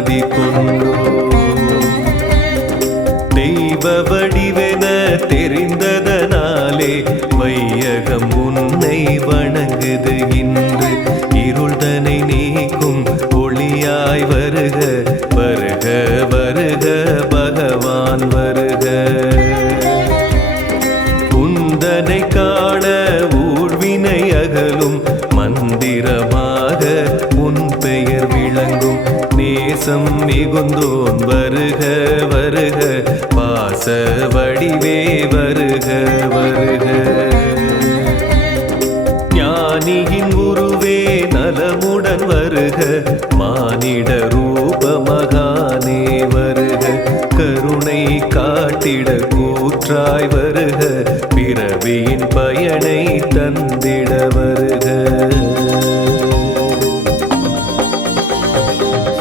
மதி கொண்டோ தெய்வ வடிவென தெரிந்ததனாலே வையகம் உன்னை வணங்குது இன்று இருள்தனை நீக்கும் ஒளியாய் வருக வருக வருக பகவான் வருக உந்தனை காண ஊழ்வினை அகலும் மந்திரமாக உன் பெயர் விளங்கும் நேசம் மிகுந்தோன் வருக வருக பாச வடிவே வருக வருக ஞானியின் உருவே நலமுடன் வருக மானிட ரூப மகானே வருக கருணை காட்டிட கூற்றாய் வருக பிறவியின் பயனை தந்திட வருக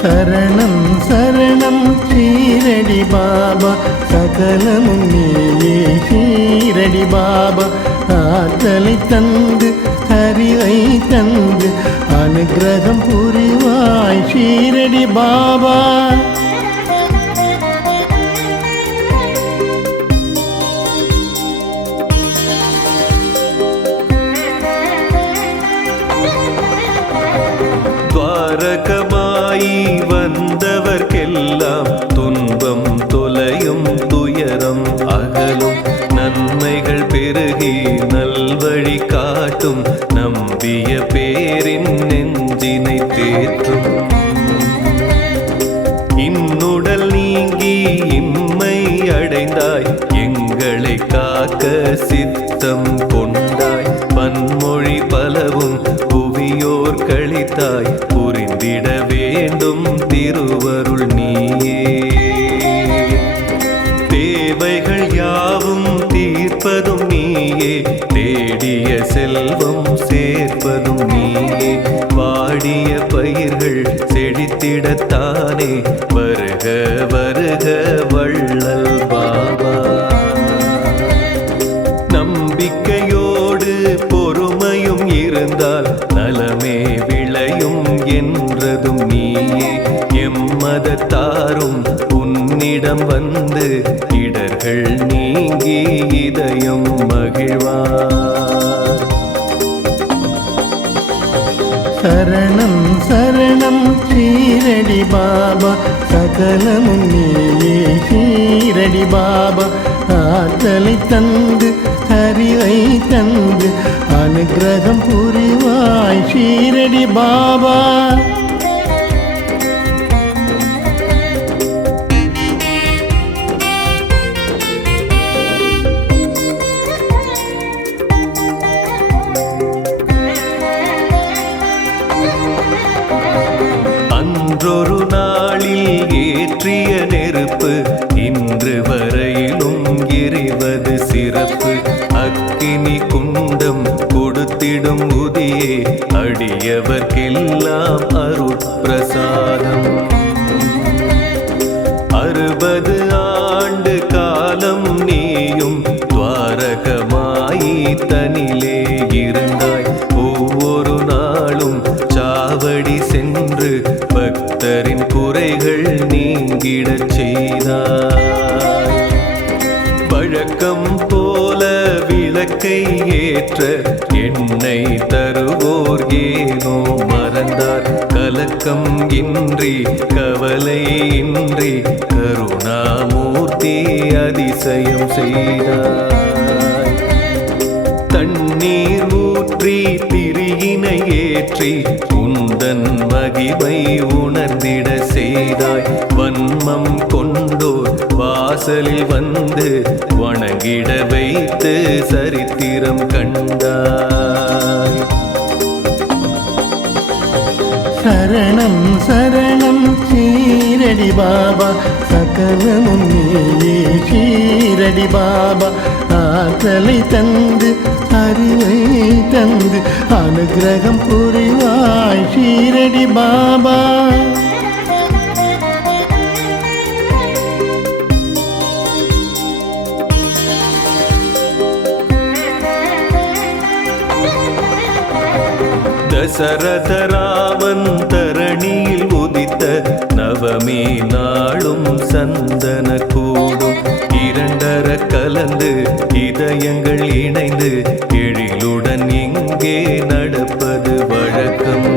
சரணம் சரணம் ஷீரடி பாபா சகலமும் நீயே ஷீரடி பாபா ஆற்றலை தந்து அறிவை தந்து அனுகிரகம் புரிவாய் ஷீரடி பாபா துவாரகமாயி வந்தவர்க்கெல்லாம் துன்பம் தொலையும் துயரம் அகலும் நன்மைகள் பெருகி நல்வழி காட்டும் நம்பிய பேரின் நெஞ்சினை தேற்றும் இன்னுடல் நீங்கி இம்மை அடைந்தாய் எங்களை காக்க சித்தம் கொண்டாய் பன்மொழி பலவும் புவியோர் கழித்தாய் புரிந்திட வேண்டும் திருவருள் நீயே தேவைகள் யாவும் தீர்ப்பதும் நீயே தேடிய செல்வம் சேர்ப்பதும் நீயே வாடிய பயிர்கள் செழித்திடத்தானே வருக வருக வள்ளல் பாபா நம்பிக்கையோடு பொறுமையும் இருந்தால் நலமே விளையும் என்றதும் நீயே எம்மதத்தாரும் உன்னிடம் வந்து இடர்கள் நீங்கி இதயம் மகிழ்வார் சரணம் சரணம் ஷீரடி பாபா சகலமும் நீயே ஷீரடி பாபா ஆற்றலை தந்து அறிவை தந்து அனுகிரகம் புரிவாய் ஷீரடி பாபா அன்றொரு நாளில் ஏற்றிய நெருப்பு இன்று வரையிலும் எரிவது சிறப்பு அக்கினி குண்டம் கொடுத்திடும் உதியே அடியவர்க்கெல்லாம் அருட்பிரசாதம் 60 ஆண்டு காலம் நீயும் துவாரகமாயி தனிலே இருந்தாய் ஒவ்வொரு நாளும் சாவடி சென்று பக்தரின் குறைகள் நீங்கிடச் செய்தாய் வழக்கம் போல விளக்கை ஏற்ற எண்ணெய் தருவோர் ஏனோ மறந்தார் கலக்கம் இன்றி கவலை இன்றி கருணாமூர்த்தி அதிசயம் செய்தாய் தண்ணீர் ஊற்றி திரியினை ஏற்றி உந்தன் மகிமை உணர்ந்திட செய்தாய் வன்மம் கொண்டோர் வாசலில் வந்து வணங்கிட வைத்து சரித்திரம் கண்டாய் சரணம் சரணம் ஷீரடி பாபா சகலமும் நீயே ஷீரடி பாபா ஆற்றலை தந்து அறிவை தந்து அனுகிரகம் புரிவாய் ஷீரடி பாபா தசரத ராமன் தரணியில் உதித்த நவ தவமே நாளும் சந்தன கூடும் இரண்டர கலந்து இதயங்கள் இணைந்து எழிலுடன் இங்கே நடப்பது வழக்கம்.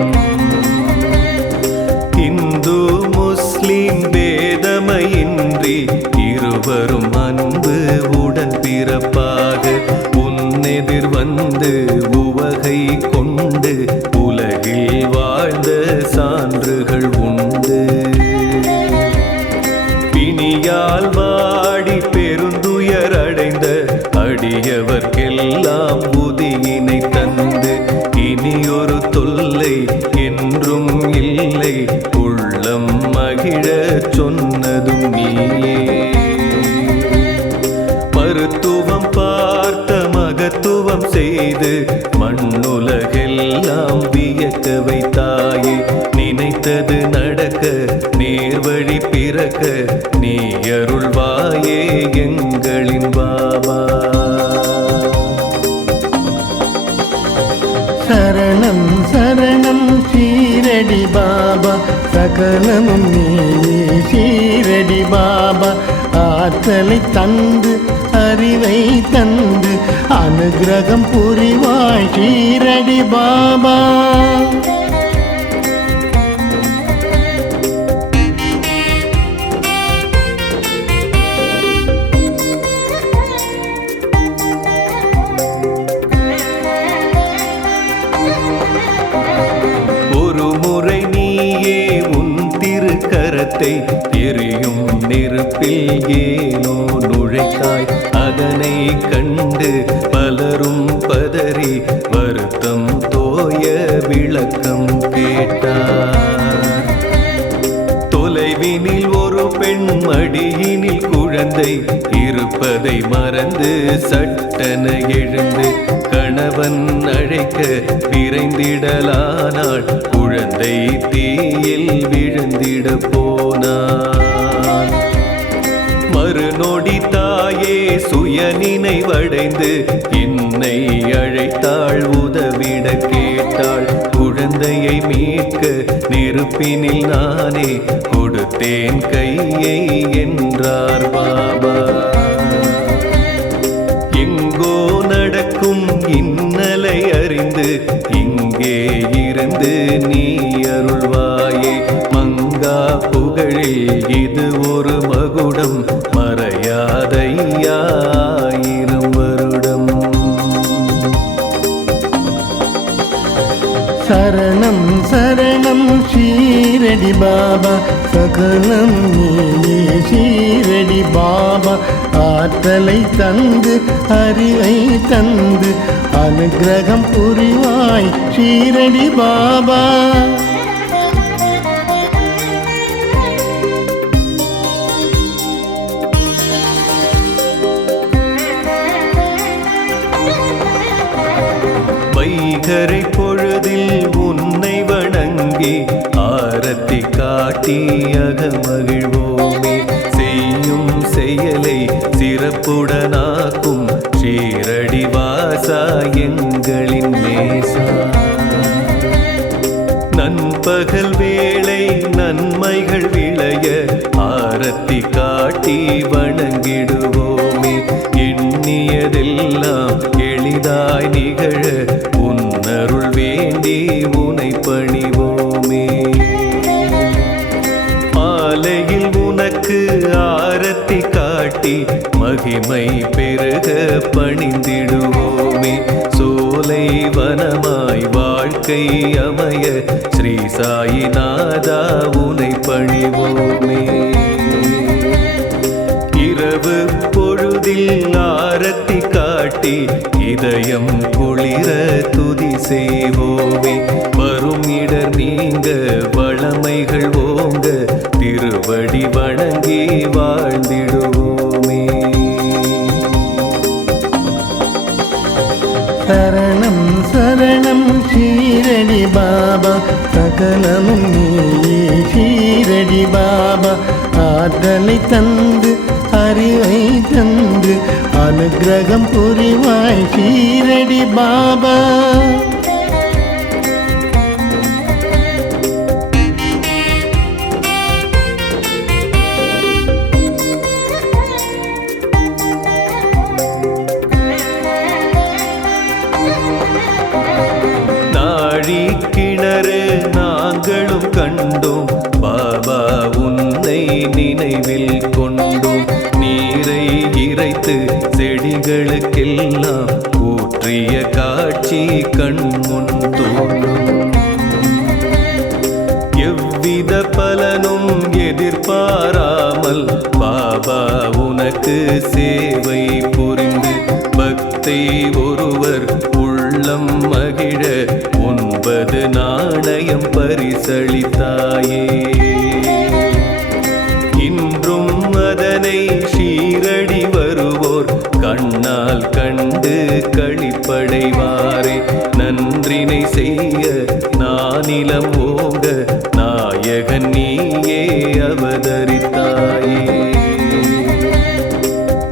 இந்து முஸ்லிம் பேதமையின்றி இருவரும் அன்பு உடன் பிறப்பாக உன்னெதிர் வந்து உவகை கொண்டு உலகில் வாழ்ந்த சான்றுகள் உண்டு. பிணியால் வாடி பெருந்துயர் அடைந்த அடியவர்க்கெல்லாம் உதியினை தந்து இனியொரு தொல்லை என்றும் இல்லை உள்ளம் மகிழ சொன்னதும் நீயே. மருத்துவம் பார்த்த மகத்துவம் செய்து மண்ணுலகெல்லாம் வியக்க வைத்தாயே. நினைத்தது நடக்க நேர்வழி பிறக்க நீ அருள்வாயே எங்களின் பாபா. சரணம் சரணம் ஷீரடி பாபா சகலமும் நீயே ஷீரடி பாபா. ஆற்றலை தந்து அறிவை தந்து அனுகிரகம் புரிவாய் ஷீரடி பாபா. ஒரு முறை நீயே உன் திருக்கரத்தை எரியும் நெருப்பில் ஏனோ நுழைத்தாய். அதனை கண்டு பலரும் பதறி வருத்தம் தோய விளக்கம் கேட்டார். தொலைவினில் ஒரு பெண் மடியினில் குழந்தை இருப்பதை மறந்து சட்டென எழுந்து கணவன் அழைக்க விரைந்திடலானாள். குழந்தை தீயில் விழுந்திட போனான். மறுநொடி தாயே சுய நினைவடைந்து என்னை அழைத்தாள் உதவிட கேட்டாள். குழந்தையை மீட்க நெருப்பினில் நானே கொடுத்தேன் கையை என்றார் பாபா. எங்கோ நடக்கும் இன்னலை அறிந்து இங்கே இருந்து நீ அருள்வாயே. மங்கா புகழில் இது ஒரு மகுடம் மறையாதையாயிரம் வருடம். சரணம் சரணம் ஷீரடி பாபா சகலம் நீயே ஷீரடி பாபா. ஆற்றலை தந்து அறிவை தந்து அனுகிரகம் புரிவாய் ஷீரடி பாபா. வைகரை பொழுதில் உன்னை வணங்கி ஆரத்தி காட்டி அகமகிழ்வோமே. செய்யும் செயலை சிறப்புடனாக்கும் ஷீரடி வாசா எங்களின் நேசா. நண்பகல் வேளை நன்மைகள் விளைய ஆரத்தி காட்டி வணங்கிடுவோமே. எண்ணியதெல்லாம் எளிதாய் நிகழ உன்னருள் வேண்டி உனை பணிவோமே. மாலையில் உனக்கு ஆரத்தி காட்டி மகிமை பெருக பணிந்திடுவோமே. சோலை வனமாய் வாழ்க்கை அமைய ஸ்ரீ சாயிநாதா உனை பணிவோமே. இரவு பொழுதில் ஆரத்தி காட்டி இதயம் குளிர துதி செய்வோமே. வரும் இடர் நீங்க வளமைகள் ஓங்க திருவடி வணங்கி வாழ்ந்திடுவோமே. சரணம் சரணம் ஷீரடி பாபா சகலமும் நீயே ஷீரடி பாபா. ஆற்றலை தந்து அறிவை தந்து அனுகிரகம் புரிவாய் ஷீரடி பாபா. எங்களுக்கெல்லாம் ஊற்றிய காட்சி கண்முன் தோன்றும். எவ்வித பலனும் எதிர்பாராமல் பாபா உனக்கு சேவை புரிந்து பக்தை ஒருவர் உள்ளம் மகிழ 9 நாணயம் பரிசளித்தாயே. இன்றும் அதனை ஷீரடி வருவோர் கண்ணால் கண்டு களிப்படைவாரே. நன்றினை செய்ய நானிலம் ஓங்க நாயகன் நீயே அவதரித்தாயே.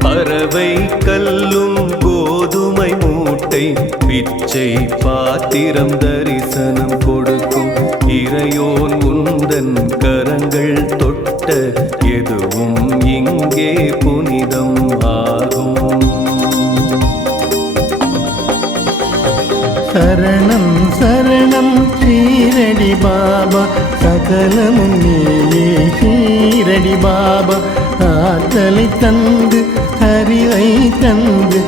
பறவை கல்லும் கோதுமை மூட்டை பிச்சை பாத்திரம் தரிசனம் கொடுக்கும் இறையோன் உந்தன் கரங்கள் தொட்ட எதுவும் இங்கே புனிதம் ஆகும். சரணம் சரணம் ஷீரடி பாபா, சகலமும் நீயே ஷீரடி பாபா. ஆற்றலை தந்து அறிவை தந்து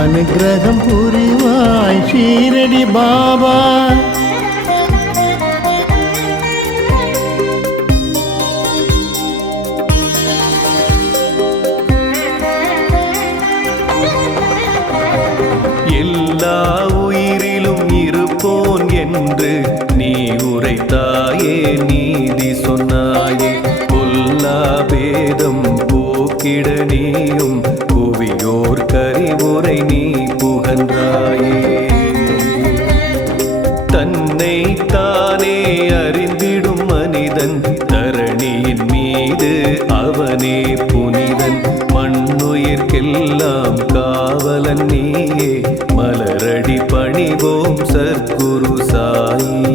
அனுகிரகம் புரிவாய் ஷீரடி பாபா. எல்லா உயிரிலும் இருப்போன் என்று நீ உரைத்தாயே, நீதி சொன்னாயே. பொல்லா பேதம் போக்கிட நீயும் புவியோர் கரிவுரை நீ புகன்றாயே. தன்னை தானே அறிந்திடும் மனிதன் தரணியின் மீது அவனே புனிதன். மண்ணுயிர்க்கெல்லாம் காவலன் நீயே, மலரடி பணிவோம் சற்குரு சாயி.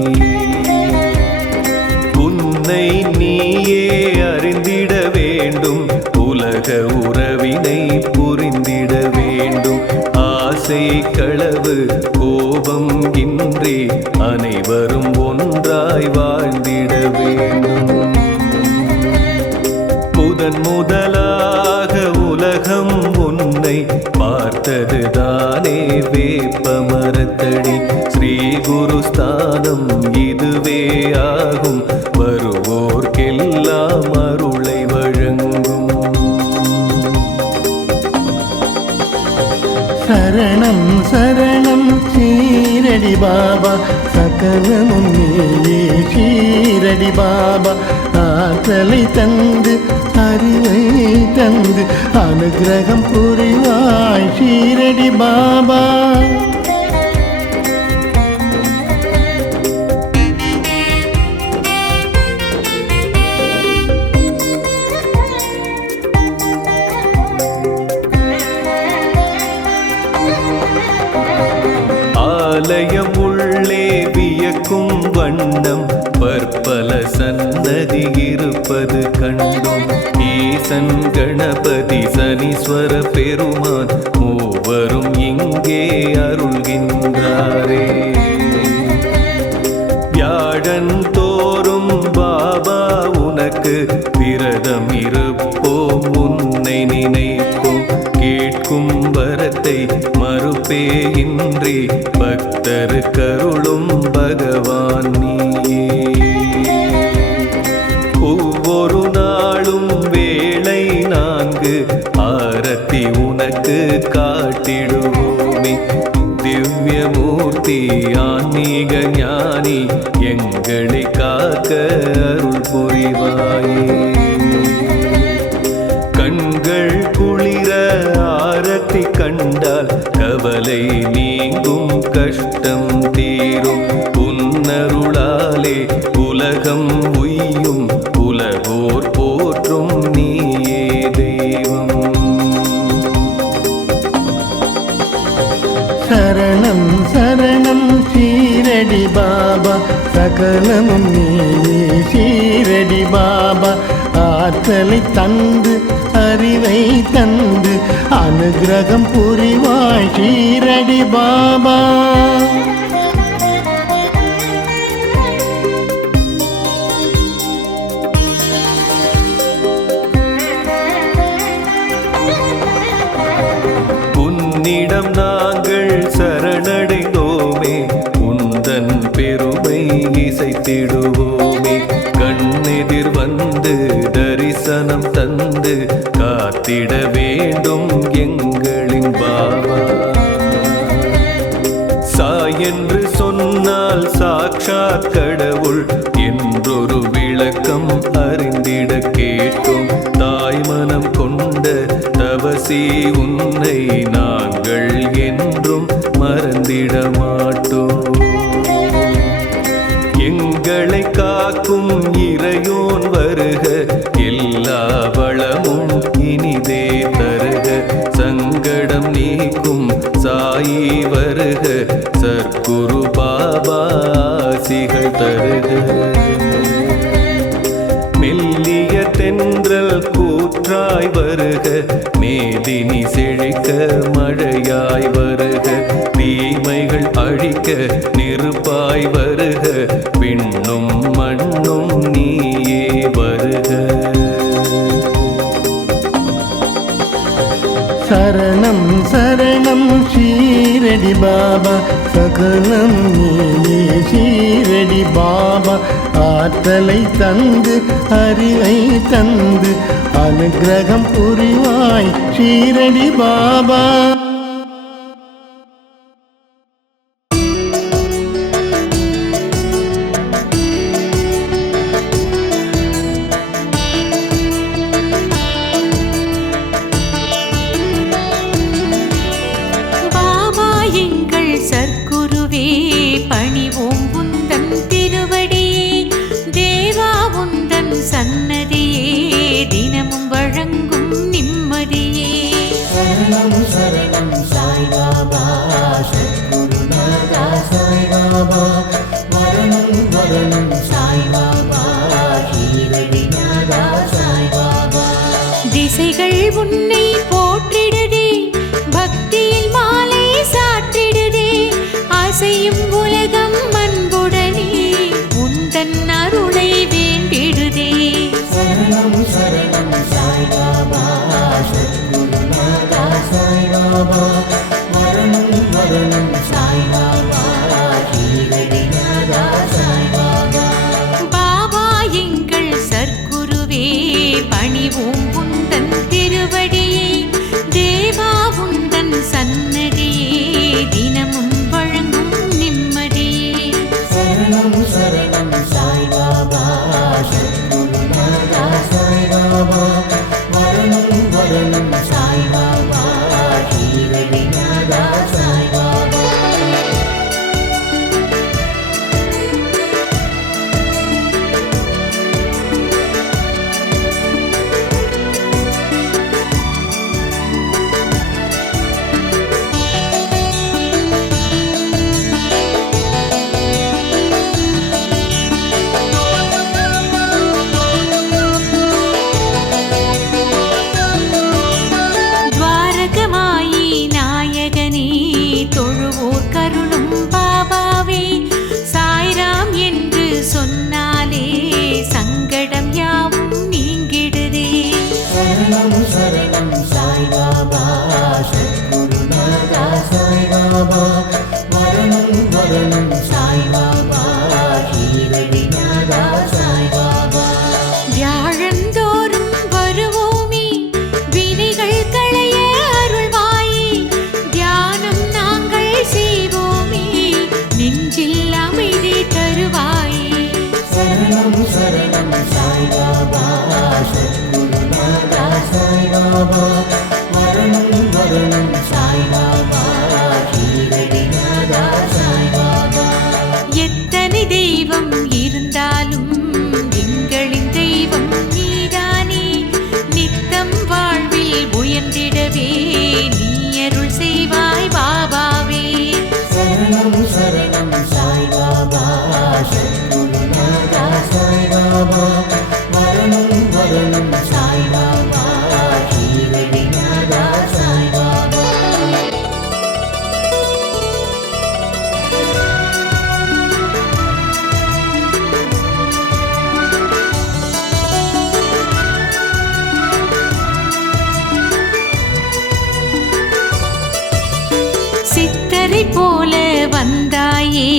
உன்னை நீயே அறிந்திட வேண்டும், உலக உறவினை புரிந்திட வேண்டும். ஆசை களவு கோபம் இன்றி அனைவரும் ஒன்றாய் வாழ்ந்திட வேண்டும். முதலாக உலகம் உன்னை பார்த்தது தானே வேப்ப மரத்தடி. ஸ்ரீ குரு ஸ்தானம் இதுவே ஆகும், வருவோர்க்கெல்லாம் அருளை வழங்கும். சரணம் சரணம் ஷீரடி பாபா, சகலமும் நீயே ஷீரடி பாபா. ஆற்றலை தந்து அறிவை தந்து அனுகிரகம் புரிவாய் ஷீரடி பாபா. ஆலயம் உள்ளே வியக்கும் வண்ணம் பற்பல சன்னதி இருப்பது கண்டோம். ஈசன் கணபதி சனீஸ்வர பெருமான் மூவரும் இங்கே அருள்கின்றாரே. வியாழன் தோறும் பாபா உனக்கு விரதம் இருப்போம், உன்னை நினைப்போம். கேட்கும் வரத்தை மறுப்பே இன்றி பக்தரு கருளும் பகவான் நீயே. ஒவ்வொரு நாளும் வேளை 4 ஆரத்தி உனக்கு காட்டிடுவோமே. திவ்யமூர்த்தி ஆன்மீக ஞானி எங்களை காக்க அருள் புரிவாயே. கண்கள் குளிர ஆரத்தி கண்டால் கவலை நீங்கும், கஷ்டம் தீரும். உன்னருளாலே உலகம் உய்யும், உலகோர் போற்றும் நீயே தெய்வம். சரணம் சரணம் ஷீரடி பாபா, சகலமும் நீயே ஷீரடி பாபா. ஆற்றலை தந்து அறிவை தந்து அனுகிரகம் புரிவாய் ஷீரடி பாபா. கேட்டும் தாய்மனம் கொண்ட தவசி உன்னை நாங்கள் என்றும் மறந்திட மாட்டோம். எங்களை காக்கும் இறையோன் வருக, எல்லா வளமும் இனிதே தருக. சங்கடம் நீக்கும் சாயி வருக, சத்குரு பாபா ஆசிகள் தருக. மெல்லிய தென்றல் கூற்றாய் வருக, மேதினி செழிக்க மழையாய் வருக. தீமைகள் அழிக்க நெருப்பாய் வருக, விண்ணும் மண்ணும் நீயே வருக. சரணம் சரணம் ஷீரடி பாபா, சகலம் நீயே ஷீரடி பாபா. ஆற்றலை தந்து அறிவை தந்து அனுக்கிரகம் புரிவாய் ஷீரடி பாபா. சற்குருவே பணிவோம் உந்தன் திருவடியே, தேவா உந்தன் சன்னதியே தினமும் வழங்கும் நிம்மதியே. சரணம் சரணம் சாய் பாபா, சத்குருநாதா சாய் பாபா. மரணம் மரணம் சாய் பாபா, ஷீரடிநாதா சாய் பாபா. திசைகள் உன்னை போற்றிடுதே, பக்தியில் மாலை சாற்றிடுதே. அசையும் உலகம் அன்புடனே உந்தன் அருளை வேண்டிடுதே. சரணம் சரணம் சாய் பாபா, சத்குருநாதா சாய் பாபா. மரணம் மரணம் சாய் பாபா, ஷீரடிநாதா சாய் பாபா. பாபா எங்கள் சற்குருவே பணிவோம் உந்தன் திருவடியே, தேவா உந்தன் சன்னதியே தினமும் வழங்கும் நிம்மதியே. சரணம் சரணம் சாய் பாபா, சத்குருநாதா சாய் பாபா. மரணம் மரணம் சாய் பாபா, ஷீரடிநாதா சாய் பாபா. துவாரகமாயி நாயகனே தொழுவோர் கருளும் பாபாவே, சாய்ராம் என்று சொன்னாலே சங்கடம் யாவும் நீங்கிடுதே. சரணம் சரணம் சாய் பாபா, சத்குருநாதா சாய் பாபா. மரணம் மரணம் சாய் பாபா, ஷீரடிநாதா சாய் பாபா. வியாழந்தோறும் வருவோமே, வினைகள் களைய அருள்வாயே. தியானம் நாங்கள் செய்வோமே, நெஞ்சில் அமைதி தருவாயே. சரணம் சரணம் சாய் பாபா, சத்குருநாதா சாய் பாபா. மரணம் மரணம் சாய் பாபா, ஷீரடிநாதா சாய் பாபா. எத்தனை தெய்வம் இருந்தாலும் எங்களின் தெய்வம் நீதானே. நித்தம் வாழ்வில் உயர்ந்திடவே நீ அருள் செய்வாய் பாபாவே. சரணம் சரணம் சாய் பாபா, சத்குருநாதா சாய் பாபா. மரணம் மரணம் சாய் பாபா, ஷீரடிநாதா சாய் பாபா. சித்தரை போல வந்தாயே,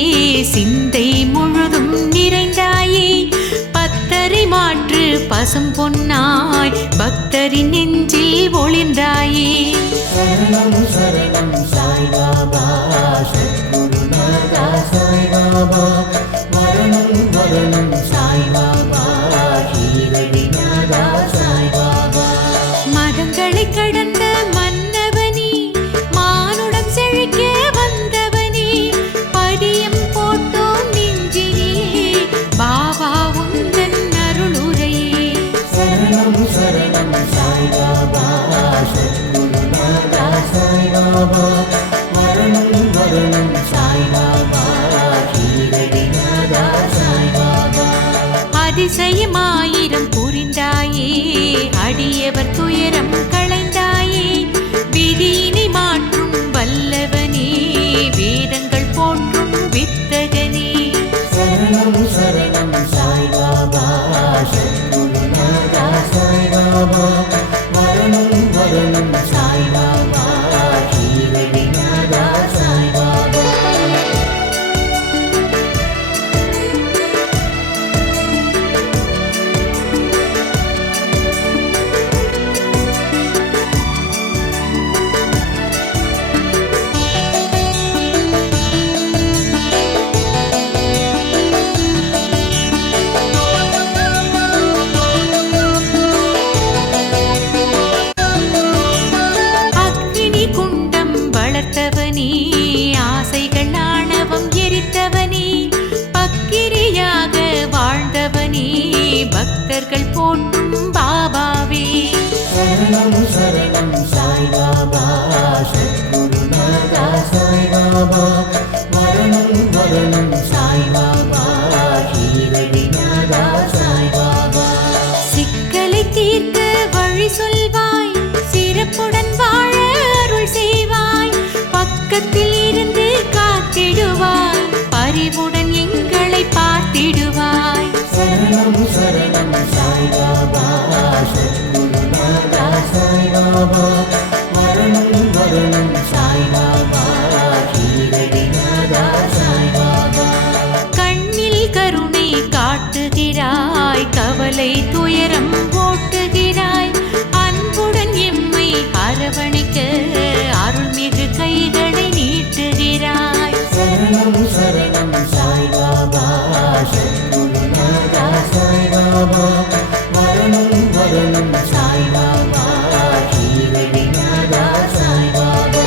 சிந்தை முழுதும் நிறைந்தாயே. பத்தரை மாற்று பசும் பொன்னாய் பக்தரின் நெஞ்சில் ஒளிர்ந்தாயே. சரணம் சரணம் சாய் பாபா, சத்குருநாதா சாய் பாபா. மரணம் மரணம் சாய் பாபா, ஷீரடிநாதா சரணம் சரணம் சாய்பாபா சத்குருநாதா சாய்பாபா மரணம் மரணம் சாய்பாபா ஷீரடிநாதா சாய்பாபா அதிசயமாயிரம் புரிந்தாயே அடியவர் துயரம் களைந்தாயே விதியினை மாற்றும் வல்லவனே வேதங்கள் போற்றும் வித்தகனே சரணம் சரணம் சாய்பாபா சத்குருநாதா சாய்பாபா மரணம் மரணம் சாய்பாபா ஷீரடிநாதா சாய்பாபா அக்னி குண்டம் வளர்த்தவனே ஆசைகள் ஆணவம் எரித்தவனே பக்கிரியாக வாழ்ந்தவனே பக்தர்கள் போற்றும் பாபாவே சரணம் சரணம் சாய்பாபா சத்குருநாதா சாய்பாபா மரணம் மரணம் சாய்பாபா ஷீரடிநாதா சாய்பாபா சிக்கலை தீர்க்க வழி சொல்வாய் சிறப்புடன் வாழ அருள் செய்வாய் பக்கத்தில் இருந்து காத்திடுவாய் பரிவுடன் எங்களை பார்த்திடுவாய் சரணம் சரணம் சாய்பாபா சத்குருநாதா சாய்பாபா மரணம் மரணம் சாய்பாபா ஷீரடிநாதா சாய்பாபா கண்ணில் கருணை காட்டுகிறாய் கவலை துயரம் ஓட்டுகிறாய் அன்புடன் எம்மை அரவணைக்க அருள்மிகு கைகளை நீட்டுகிறாய் சரணம் சரணம் சாய்பாபா சத்குருநாதா சாய்பாபா மரணம் மரணம் சாய்பாபா ஷீரடிநாதா சாய்பாபா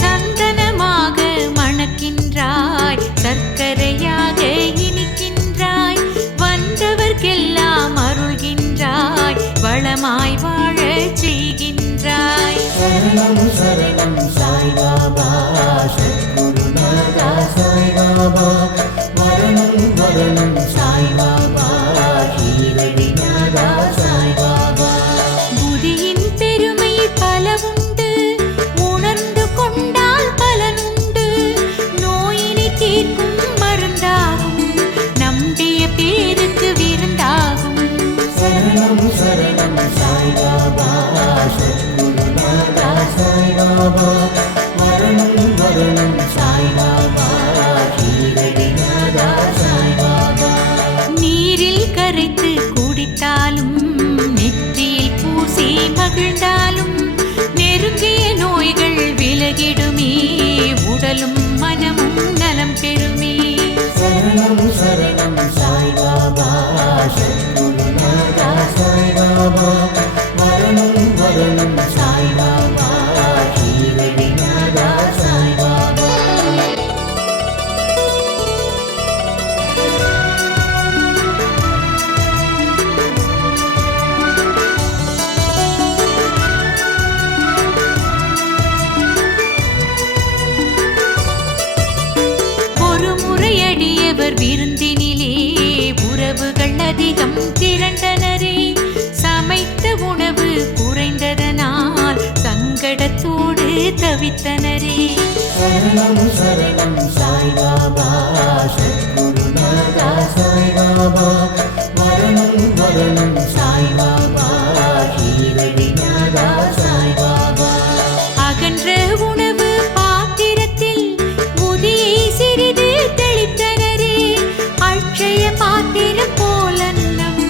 சந்தனமாக மணக்கின்றாய் சர்க்கரையாக இனிக்கின்றாய் வந்தவர்க்கெல்லாம் அருள்கின்றாய் வளமாய் வாழச் செய்கின்றாய் சரணம் சரணம் சாய்பாபா சத்குருநாதா சாய்பாபா மரணம் மரணம் சாய்பாபா ஷீரடிநாதா சாய்பாபா புதியின் பெருமை பலவுண்டு உணர்ந்து கொண்டால் பலனுண்டு நோயினை தீர்க்கும் மருந்தாகும் நம்பிய பேருக்கு விருந்தாகும் சரணம் சரணம் சாய்பாபா சத்குருநாதா சாய்பாபா மரணம் மரணம் சாய்பாபா ஷீரடிநாதா சாய்பாபா நீரில் கரைத்து குடித்தாலும் நெற்றியில் பூசி மகிழ்ந்தாலும் நெருங்கிய நோய்கள் விலகிடுமே உடலும் மனமும் நலம் பெறுமே சரணம் சரணம் சாய்பாபா சத்குருநாதா சாய்பாபா மரணம் மரணம் சாய்பாபா ஷீரடிநாதா சாய்பாபா ஒரு முறையடியவர் விருந்தினிலே உறவுகள் அதிகம் திரண்டனரே சமைத்த உணவு குறைந்ததனால் சங்கடத்தோடு தவித்தனரே சரணம் சரணம் சாய்பாபா சத்குருநாதா சாய்பாபா மரணம் மரணம் சாய்பாபா ஷீரடிநாதா சாய்பாபா அகன்ற உணவு பாத்திரத்தில் முதியை சிறிது தெளித்தனரே அட்சய பாத்திரம் போலன்னம்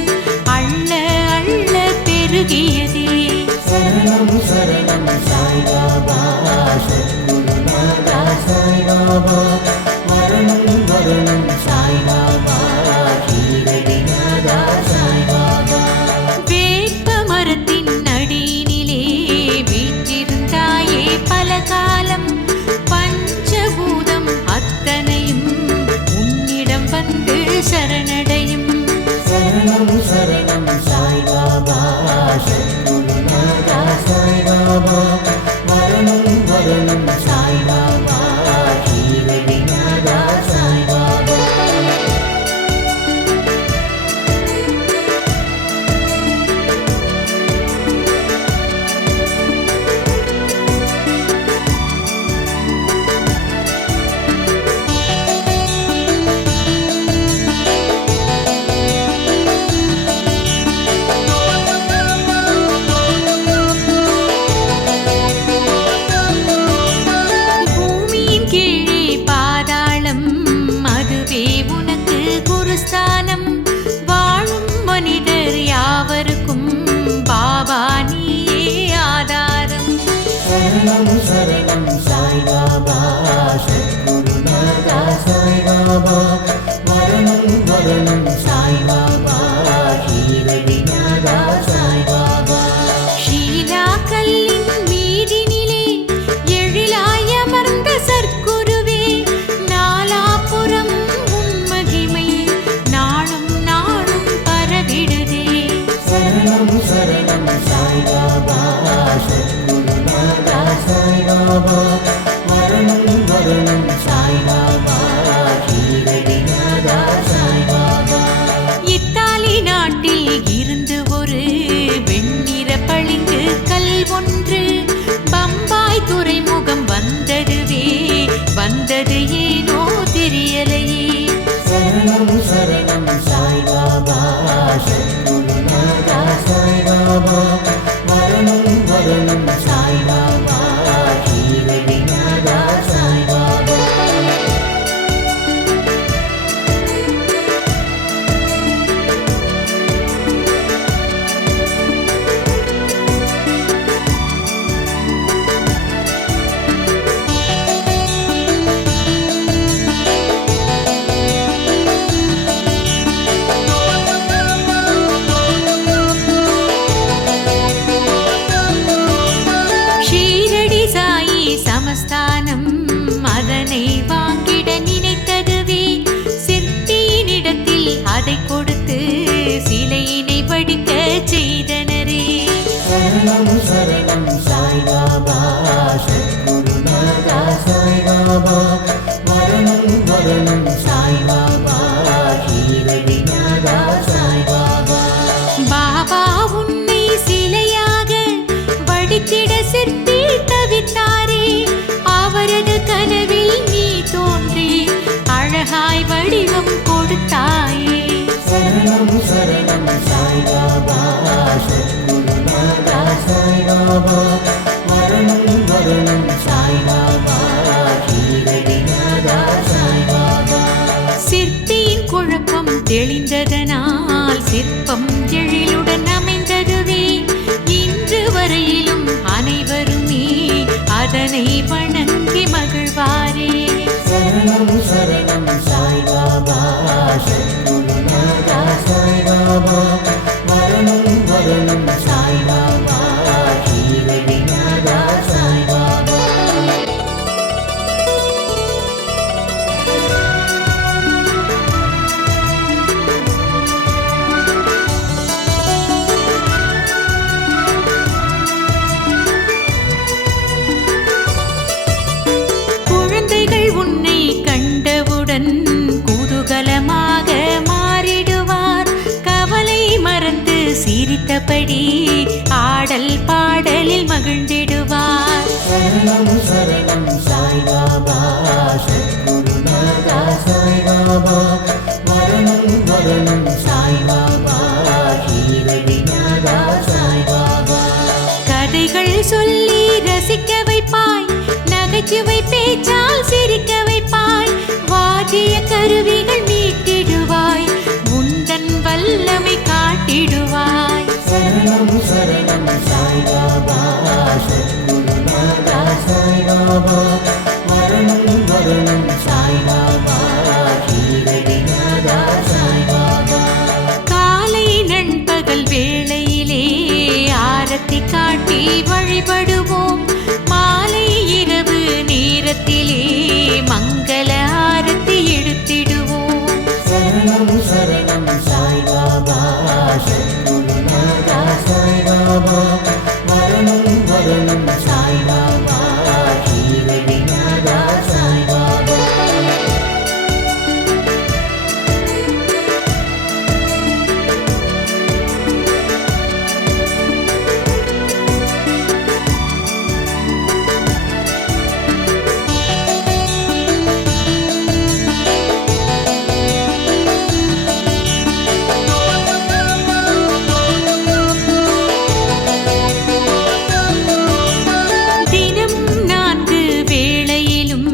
அள்ள அள்ள பெருகியதே சரணம் சரணம் சாய்பாபா சத்குருநாதா சாய்பாபா மரணம் மரணம் சாய்பாபா ஷீரடிநாதா சாய்பாபா வேப்ப மரத்தின் அடியினிலே வீற்றிருந்தாயே பல காலம் பஞ்சபூதம் அத்தனையும் உன்னிடம் வந்து சரணடையும் சரணம் சரணம் சாய்பாபா சத்குருநாதா சாய்பாபா மரணம் மரணம் சாய்பாபா ஷீரடிநாதா சாய்பாபா பூமியின் கீழே பாதாளம் அதுவே உனக்கு குருஸ்தானம் வாழும் மனிதர் யாவருக்கும் பாபா நீயே ஆதாரம் சரணம் சரணம் சாய்பாபா சத்குருநாதா சாய்பாபா மரணம் மரணம் சாய்பாபா ஷீரடிநாதா சாய்பாபா ஷீலா கல்லின் மீதினிலே எழிலாய் அமர்ந்த சற்குருவே நாலாபுரம் உன் மகிமை நாளும் நாளும் பரவிடுதே சரணம் சரணம் சாய்பாபா சத்குருநாதா சாய்பாபா மரணம் மரணம் சாய்பாபா ஷீரடிநாதா சாய்பாபா இத்தாலி நாட்டில் இருந்து ஒரு வெண்ணிற பளிங்கு கல் ஒன்று பம்பாய் துறைமுகம் வந்ததுவே வந்தது ஏனோ தெரியலையே சரணம் சரணம் சாய்பாபா சத்குருநாதா சாய்பாபா மரணம் மரணம் சாய்பாபா ஷீரடிநாதா சாய்பாபா ஷீரடி சாயி சமஸ்தானம் அதனை வாங்கிட நினைத்ததுவே சிற்பியினிடத்தில் அதை கொடுத்து சிலையினை வடிக்க செய்தனரே சரணம் சரணம் சாய்பாபா சத்குருநாதா சாய்பாபா மரணம் மரணம் சாய்பாபா ஷீரடிநாதா சாய்பாபா பாபா உன்னை சிலையாக வடித்திட சிற்பி தவித்தாரே அவரது கனவில் நீ தோன்றி அழகாய் வடிவம் கொடுத்தாயே சரணம் சரணம் சாய்பாபா சத்குருநாதா சாய்பாபா மரணம் மரணம் சாய்பாபா ஷீரடிநாதா சாய்பாபா சிற்பியின் குழப்பம் தெளிந்ததனால் சிற்பம் எழிலுடன் அமைந்ததுவே இன்று வரையிலும் அனைவருமே அதனை வணங்கி மகிழ்வாரே சரணம் சரணம் சாய்பாபா சத்குருநாதா சாய்பாபா மரணம் மரணம் சாய்பாபா ஷீரடிநாதா சாய்பாபா குழந்தைகள் உன்னை கண்டவுடன் குதூகலமாக மாறிடுவார் கவலை மறந்து சிரித்தபடி ஆடல் பாடலில் மகிழ்ந்திடுவார் சரணம் சரணம் சாய்பாபா சத்குருநாதா சாய்பாபா மரணம் மரணம் சாய்பாபா ஷீரடிநாதா சாய்பாபா கதைகள் சொல்லி ரசிக்க வைப்பாய் நகைச்சுவை பேச்சால் சிரிக்க வைப்பாய் வாத்திய கருவிகள் மீட்டிடுவாய் உந்தன் வல்லமை காட்டிடுவாய் சரணம் சரணம் சாய்பாபா சத்குருநாதா சாய்பாபா சாய்பாபா மரணம் மரணம் சாய்பாபா ஷீரடிநாதா சாய்பாபா காலை நண்பகல் வேளையிலே ஆரத்தி காட்டி வழிபடுவோம் மாலை இரவு நேரத்திலே மங்கள ஆரத்தி எடுத்திடுவோம் சரணம் சரணம் சாய்பாபா சத்குருநாதா சாய்பாபா மரணம் மரணம் சாய்பாபா ஷீரடிநாதா சாய்பாபா தினமும் 4 வேளையிலும்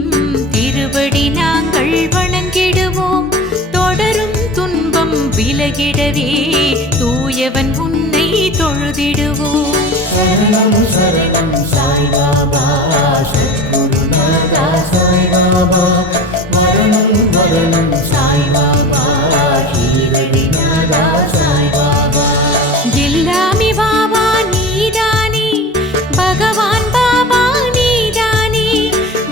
திருவடி நாங்கள் வணங்கிடுவோம் தொடரும் துன்பம் விலகிடவே தூயவன் உன்னை தொழுதிடுவோம் சரணம் சரணம் சாய்பாபா சத்குருநாதா சாய்பாபா மரணம் மரணம் சாய்பாபா ஷீரடிநாதா சாய்பாபா எல்லாமே பாபா நீதானே பகவான் பாபா நீதானே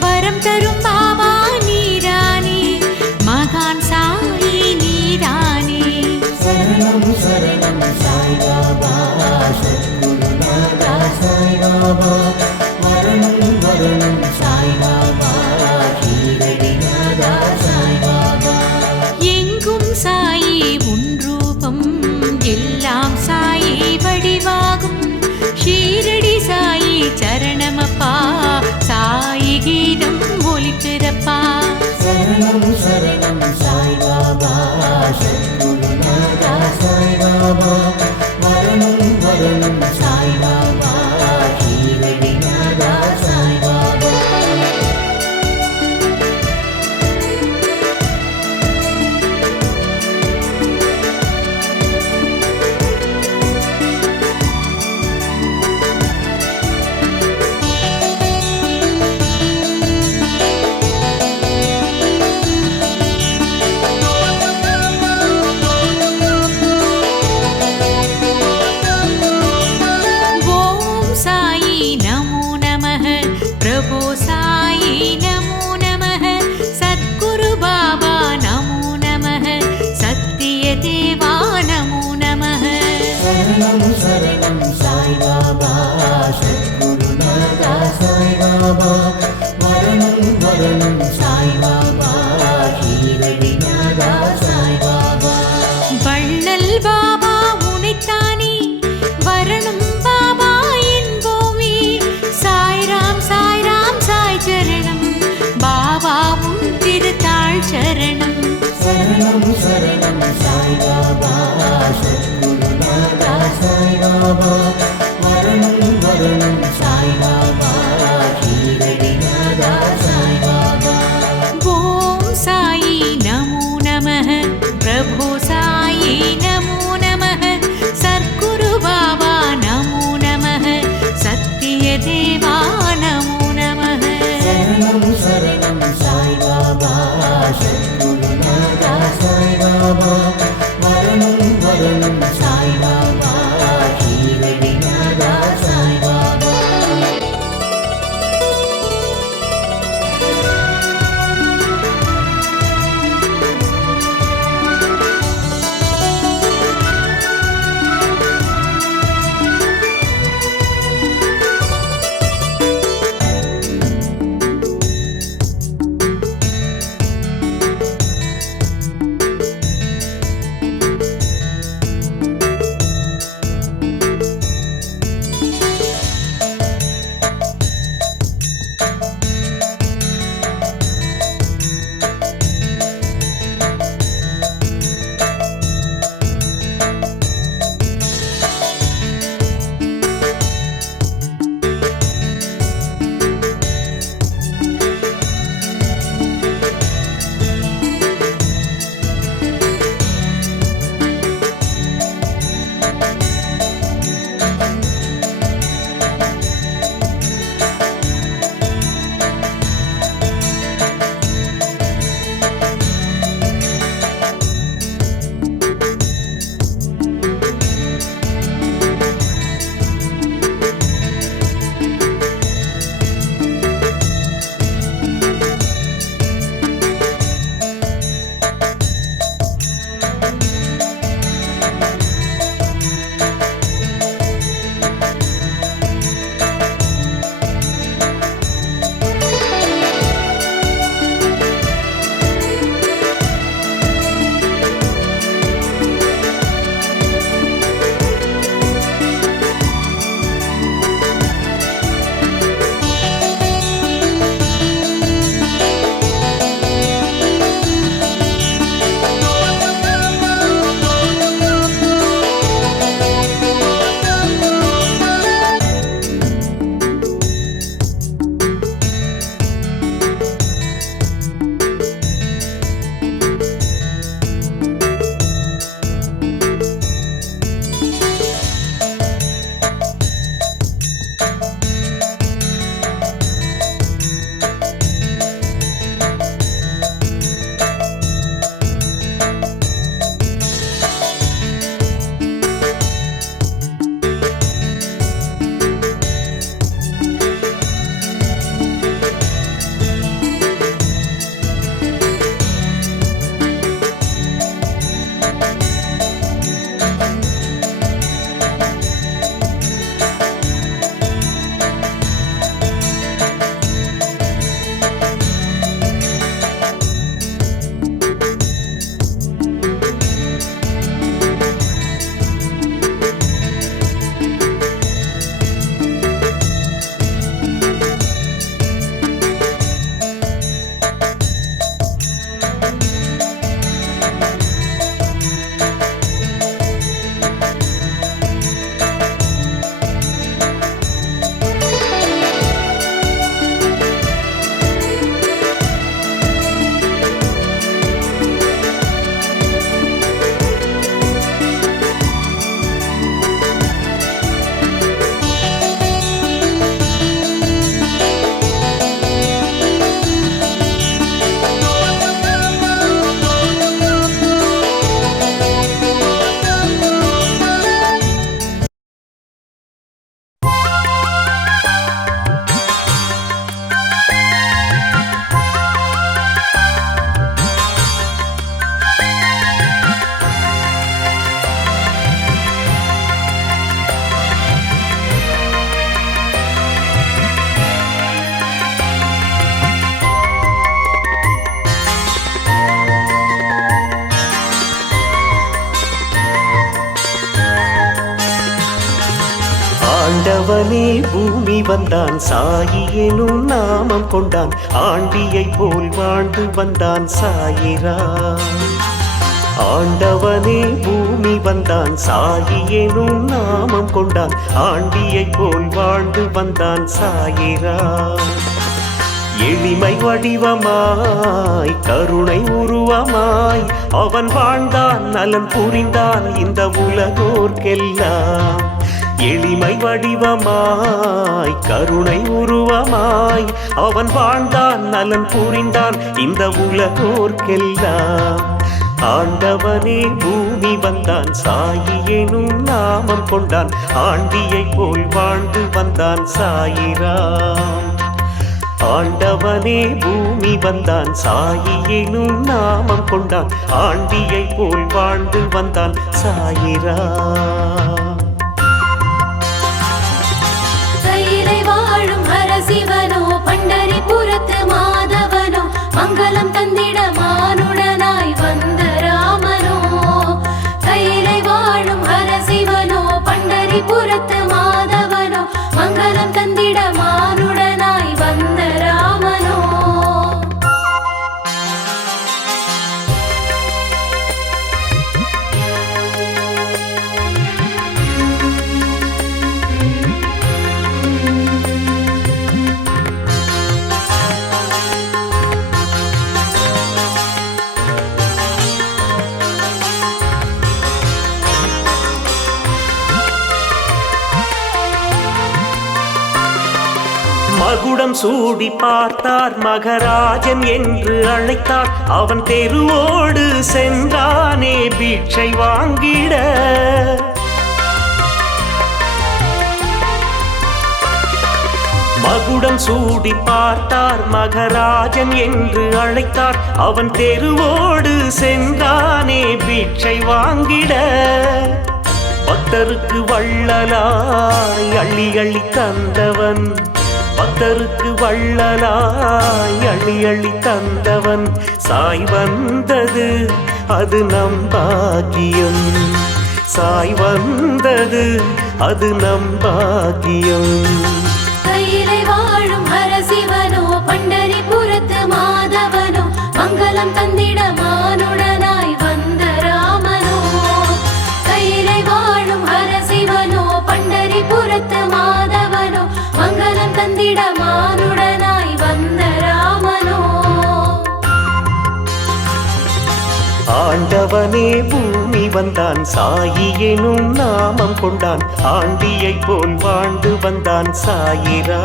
வரம் தரும் பாபா நீதானே மகான் சாயி நீதானே சரணம் சரணம் சாய்பாபா சத்குருநாதா சாய்பாபா மரணம் மரணம் சாய்பாபா ஷீரடிநாதா சாய்பாபா எங்கும் சாயி உன் ரூபம் எல்லாம் சாயி வடிவாகும் ஷீரடி சாயி சரணமப்பா சாயி கீதம் ஒலிக்கிறப்பா சரணம் சரணம் சாய்பாபா சத்குருநாதா சாய்பாபா மரணம் மரணம் சாய்பாபா ஷீரடிநாதா சாய்பாபா ஓம் சாயி நமோ நமः பிரபு சாயி நமோ நமः சத்குரு பாபா நமோ நமः சத்திய தேவா நமோ நமः சரணம் சரணம் சாய்பாபா சத்குருநாதா சாய்பாபா மரணம் மரணம் சாய்பாபா ஷீரடிநாதா சாய்பாபா வள்ளல் பாபா உனைத்தானே வரணும் பாபா என்போமே சாய்ராம் சாய்ராம் சாய் சரணம் பாபா உன் திருத்தாள் சரணம் சரணம் சரணம் சாய்பாபா சத்குருநாதா சாய்பாபா மரணம் மரணம் சாய்பாபா ஷீரடிநாதா சாய்பாபா ஓம் சாயி நமோ நமः பிரபு சாயி நமோ நமः சத்குரு பாபா நமோ நமः சத்திய தேவா நமோ நமः சரணம் சரணம் சாய்பாபா சத்குருநாதா சாய்பாபா மரணம் மரணம் சாய்பாபா ஷீரடிநாதா சாய்பாபா பூமி வந்தான் சாயி எனும் நாமம் கொண்டான் ஆண்டியை போல் வாழ்ந்து வந்தான் சாயிரா ஆண்டவனே பூமி வந்தான் சாயி எனும் நாமம் கொண்டான் ஆண்டியை போல் வாழ்ந்து வந்தான் சாயிரா எளிமை வடிவமாய் கருணை உருவமாய் அவன் வாழ்ந்தான் நலன் புரிந்தான் இந்த உலகோர்க்கெல்லாம் எளிமை வடிவமாய் கருணை உருவமாய் அவன் வாழ்ந்தான் நலன் புரிந்தான் இந்த உலகோர்க்கெல்லாம் ஆண்டவனே பூமி வந்தான் சாயி எனும் நாமம் கொண்டான் ஆண்டியை போல் வாழ்ந்து வந்தான் சாயிராம் ஆண்டவனே பூமி வந்தான் சாயி எனும் நாமம் கொண்டான் ஆண்டியை போல் வாழ்ந்து வந்தான் சாயிராம் கையிலை வாழும் ஹரசிவனோ பண்டரிபுரத்து மாதவனோ மங்களம் தந்திட மானுடனாய் வந்த ராமனோ கையிலை வாழும் ஹரசிவனோ பண்டரிபுரத்து மாதவனோ மங்களம் தந்திட மானுடனாய் வந்த ராமனோ மகுடம் சூடி பார்த்தார் மகராஜன் என்று அழைத்தார் அவன் தெருவோடு சென்றானே பிட்சை வாங்கிட மகுடம் சூடி பார்த்தார் மகராஜன் என்று அழைத்தார் அவன் தெருவோடு சென்றானே பிட்சை வாங்கிட பக்தருக்கு வள்ளலாய் அள்ளி அள்ளி தந்தவன் பக்தருக்கு வள்ளலாய் அள்ளி அள்ளி தந்தவன் சாய் வந்தது அது நம் பாக்கியம் சாய் வந்தது அது நம் பாக்கியம் கையிலை வாழும் ஹரசிவனோ பண்டரிபுரத்து மாதவனோ மங்களம் தந்திட மானுடனாய் வந்த ராமனோ கையிலை வாழும் ஹரசிவனோ பண்டரிபுரத்து மாதவனோ மங்களம் தந்திட மானுடனாய் வந்த ராமனோ ஆண்டவனே பூமி வந்தான் சாயி எனும் நாமம் கொண்டான் ஆண்டியை போல் வாழ்ந்து வந்தான் சாயிரா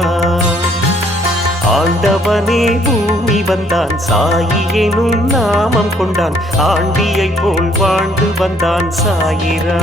ஆண்டவனே பூமி வந்தான் சாயி எனும் நாமம் கொண்டான் ஆண்டியை போல் வாழ்ந்து வந்தான் சாயிரா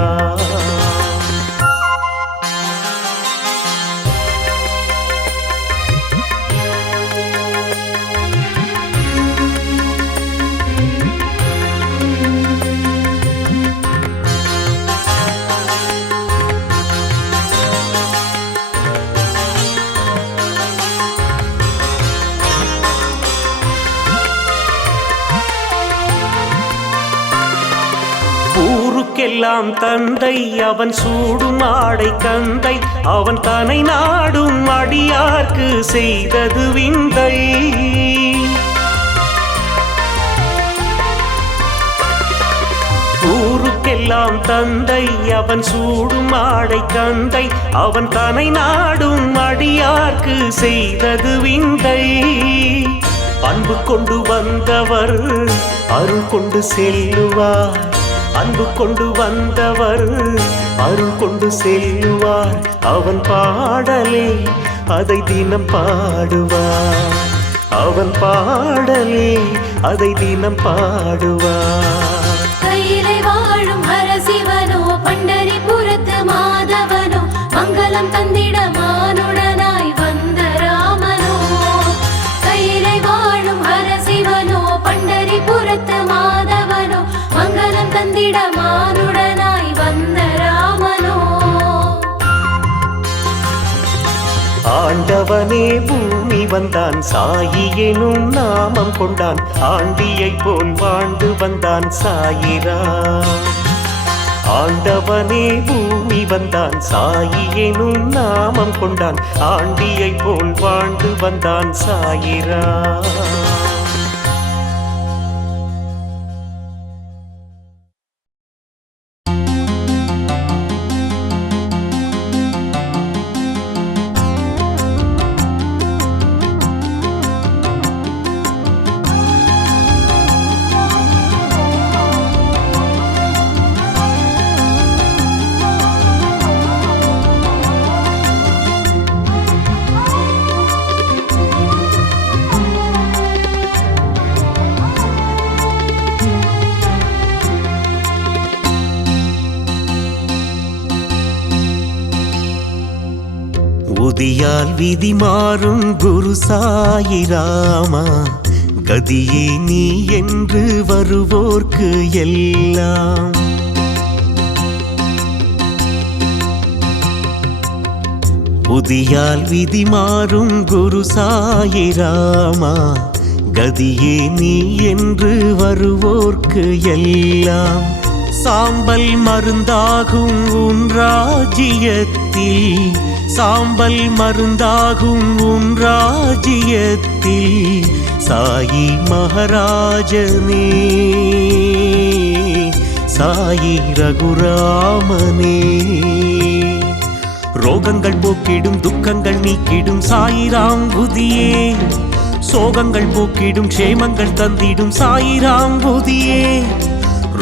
ஊருக்கெல்லாம் தந்தை அவன் சூடும் ஆடை கந்தை அவன் தனை நாடும் அடியார்க்கு செய்தது விந்தை ஊருக்கெல்லாம் தந்தை அவன் சூடும் ஆடை கந்தை அவன் தனை நாடும் அடியார்க்கு செய்தது விந்தை அன்பு கொண்டு வந்தவர் அருள் கொண்டு செல்லுவார் அன்பு கொண்டு வந்தவர் அருள் கொண்டு செல்லுவார் அவன் பாடலே அதை தினம் பாடுவார் அவன் பாடலே அதை தினம் பாடுவார் கையிலை வாழும் ஹரசிவனோ பண்டரிபுரத்து மாதவனோ மங்களம் தந்திட மானுடனாய் வந்த ராமனோ கையிலை வாழும் ஹரசிவனோ பண்டரிபுரத்து மாதவனோ மங்களம் தந்திட மானுடனாய் வந்த ராமனோ ஆண்டவனே பூமி வந்தான் சாயி எனும் நாமம் கொண்டான் ஆண்டியை போல் வாழ்ந்து வந்தான் சாயிரா ஆண்டவனே பூமி வந்தான் சாயி எனும் நாமம் கொண்டான் ஆண்டியை போல் வாழ்ந்து வந்தான் சாயிரா. உதியால் விதி மாறும் குரு சாயிராமா கதியே நீ என்று வருவோர்க்கு எல்லாம். உதியால் விதி மாறும் குரு சாயிராமா கதியே நீ என்று வருவோர்க்கு எல்லாம். சாம்பல் மருந்தாகும் உன் ராஜ்யத்தில் சாம்பல் மருந்தாகும் உன் ராஜ்யத்தில் சாயி மகாராஜனே சாயி ரகுராமனே. ரோகங்கள் போக்கிடும் துக்கங்கள் நீக்கிடும் சாயிராம் புதியே சோகங்கள் போக்கிடும் க்ஷேமங்கள் தந்திடும் சாயிராம் புதியே.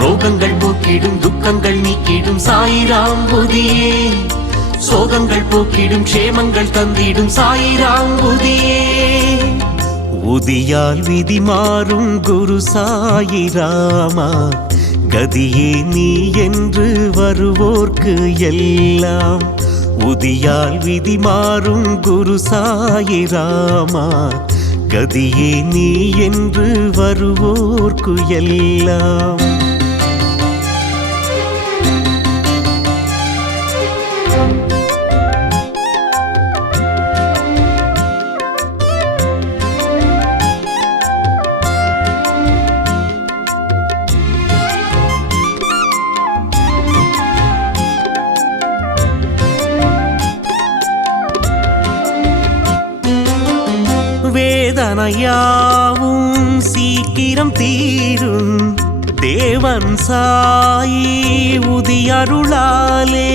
ரோகங்கள் போக்கிடும் துக்கங்கள் நீக்கிடும் சாயிராம் புதியே சோகங்கள் போக்கிடும் க்ஷேமங்கள் தந்திடும் சாயிராம் புதியே. உதியால் விதி மாறும் குரு சாயிராமா கதியே நீ என்று வருவோர்க்கு எல்லாம். உதியால் விதி மாறும் குரு சாயிராமா கதியே நீ என்று வருவோர்க்கு எல்லாம். வேதனையாவும் சீக்கிரம் தீரும் தேவன் சாயி உதியருளாலே.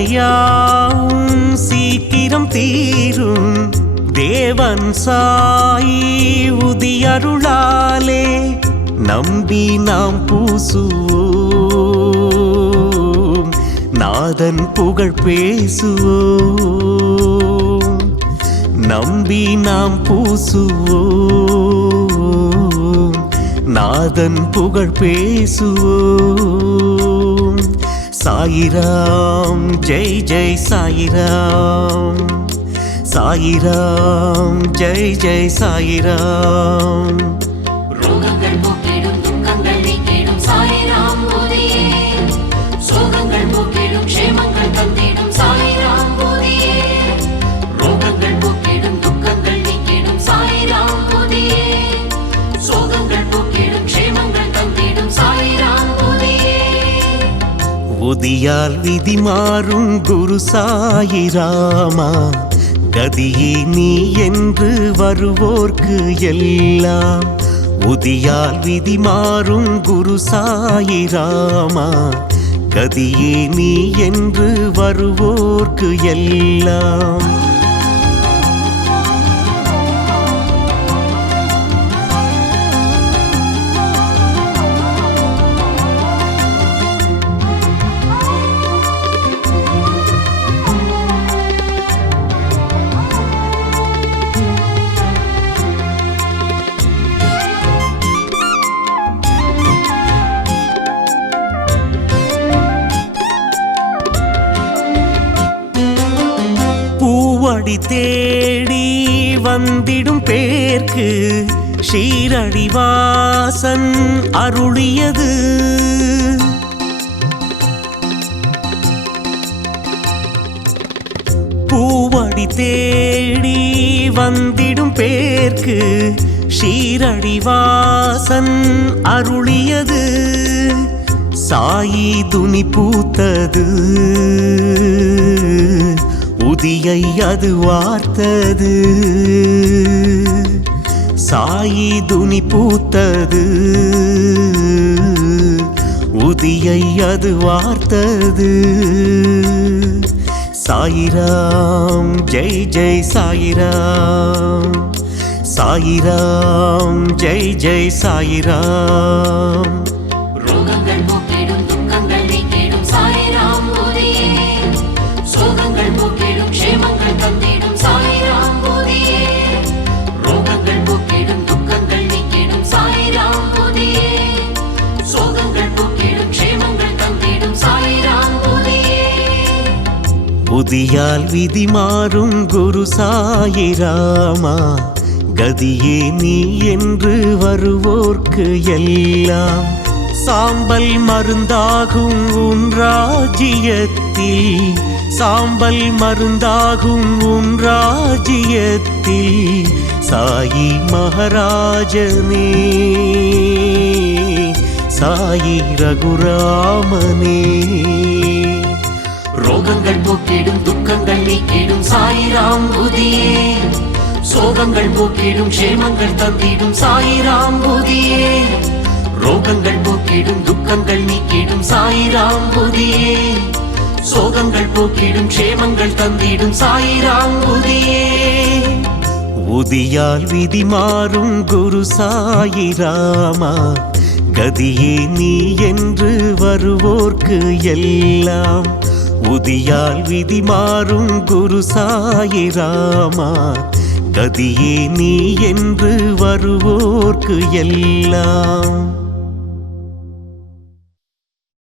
வேதனையாவும் சீக்கிரம் தீரும் தேவன் சாயி உதியருளாலே. நம்பி நாம் பூசுவோம் நாதன் புகழ் பேசுவோம். நம்பி நாம் பூசுவோம் நாதன் புகழ் பேசுவோம். சாயிராம் ஜெய் ஜெய் சாயிராம் சாயிராம் ஜெய் ஜெய் சாயிராம். ரோகங்கள் போக்கிடும் துக்கங்கள் நீக்கிடும் சாயிராம் புதியே சோகங்கள் போக்கிடும் க்ஷேமங்கள் தந்திடும் சாயிராம் புதியே. ரோகங்கள் போக்கிடும் துக்கங்கள் நீக்கிடும் சாயிராம் புதியே சோகங்கள் போக்கிடும் க்ஷேமங்கள் தந்திடும் சாயிராம் புதியே. உதியால் விதி மாறும் குரு சாயிராமா கதியே நீ என்று வருவோர்க்கு எல்லாம். உதியால் விதி மாறும் குரு சாயிராமா கதியே நீ என்று வருவோர்க்கு எல்லாம். பூவடி தேடி வந்திடும் பேர்க்கு ஷீரடிவாசன் அருளியது. பூவடி தேடி வந்திடும் பேர்க்கு ஷீரடிவாசன் அருளியது சாயி துணி பூத்தது உதியை அது வார்த்தது சாயி துணி பூத்தது உதியை அது வார்த்தது சாயிராம் ஜெய் ஜெய் சாயிராம் சாயிராம் ஜெய் ஜெய் சாயிராம் ரோகங்கள் போக்கிடும் துக்கங்கள் நீக்கிடும் சாயிராம் போதியே சோகங்கள் போக்கிடும் க்ஷேமங்கள் தந்திடும் சாயிராம் போதியே ரோகங்கள் போக்கிடும் துக்கங்கள் நீக்கிடும் சாயிராம் போதியே சோகங்கள் போக்கிடும் க்ஷேமங்கள் தந்திடும் சாயிராம் போதியே புதியால் விதி மாறும் குரு சாயிராமா கதியே நீ என்று வருவோர்க்கு எல்லாம் சாம்பல் மருந்தாகும் உன் ராஜ்யத்தில் சாம்பல் மருந்தாகும் உன் ராஜ்யத்தில் சாயி மகாராஜனே சாயி ரகுராமனே ரோகங்கள் போக்கிடும் துக்கங்கள் நீக்கிடும் சாயிராம் புதியே சோகங்கள் போக்கிடும் க்ஷேமங்கள் தந்திடும் சாயிராம் புதியே ரோகங்கள் போக்கிடும் துக்கங்கள் நீக்கிடும் சாயிராம் புதியே சோகங்கள் போக்கிடும் க்ஷேமங்கள் தந்திடும் சாயிராம் புதியே உதியால் விதி மாறும் குரு சாயிராமா கதியே நீ என்று வருவோர்க்கு எல்லாம் உதியால் விதி மாறும் குரு சாயிராமா கதியே நீ என்று வருவோர்க்கு எல்லாம்